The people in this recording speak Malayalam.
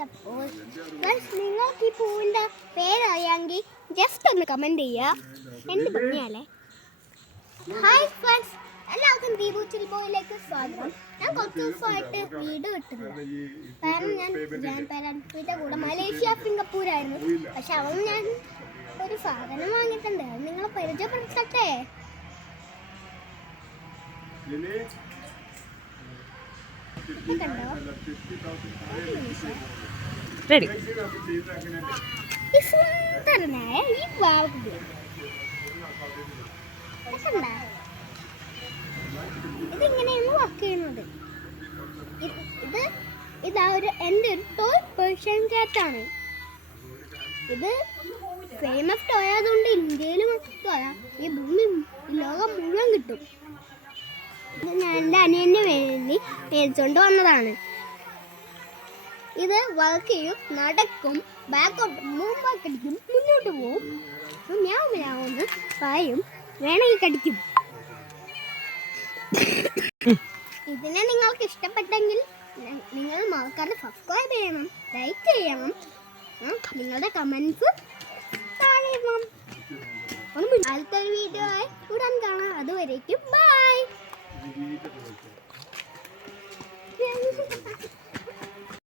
മുല്ലപ്പൂ. നിങ്ങൾക്ക് ഈ പൂവിൻ്റെ പേരറിയാമെങ്കിൽ ജസ്റ്റ് ഒന്ന് കമൻറ്റ് ചെയ്യുക. എന്ത് ഭംഗിയാലേ. ഹായ് ഫ്രണ്ട്സ്, എല്ലാവർക്കും ദീപു ചിൽബോയിലേക്ക് സ്വാഗതം. ഞാൻ കുറച്ച് ദിവസമായിട്ട് വീഡിയോ ഇട്ടില്ല. കാരണം ഞാൻ പാരൻസിൻ്റെ കൂടെ മലേഷ്യ സിംഗപ്പൂരായിരുന്നു. പക്ഷെ അവൻ ഞാൻ ഒരു സാധനം വാങ്ങിയിട്ടുണ്ട്. അത് നിങ്ങളെ പരിചയപ്പെടുത്തട്ടെ. ഈ സുന്ദരനായ ഈ വാവ് ഇതിങ്ങനെയാണ് വർക്ക് ചെയ്യുന്നത്. എൻ്റെ ഒരു ടോയ് പേർഷ്യൻ ക്യാറ്റാണ്. ഇത് ഫേമസ് ടോയ് ആയതുകൊണ്ട് ഇന്ത്യയിലും ഈ ഭൂമി ലോകം മുഴുവൻ കിട്ടും. ഇത് ഞാൻ എൻ്റെ അനിയന് വേണ്ടി മേടിച്ചുകൊണ്ട് വന്നതാണ്. ഇത് വർക്ക് ചെയ്യും, നടക്കും, ബാക്കോട്ട് മുമ്പാക്കടിക്കും, മുന്നോട്ട് പോവും, മ്യാവ് മ്യാവെന്ന് പറയും, വേണമെങ്കിൽ കടിക്കും. ഇതിനെ നിങ്ങൾക്ക് ഇഷ്ടപ്പെട്ടെങ്കിൽ നിങ്ങൾ മറക്കാതെ സബ്സ്ക്രൈബ് ചെയ്യണം, ലൈക്ക് ചെയ്യണം, നിങ്ങളുടെ കമൻസ് താഴെ ഇടണം. അടുത്തൊരു വീഡിയോ ആയി ഉടൻ കാണാം. അതുവരേക്കും ബൈ.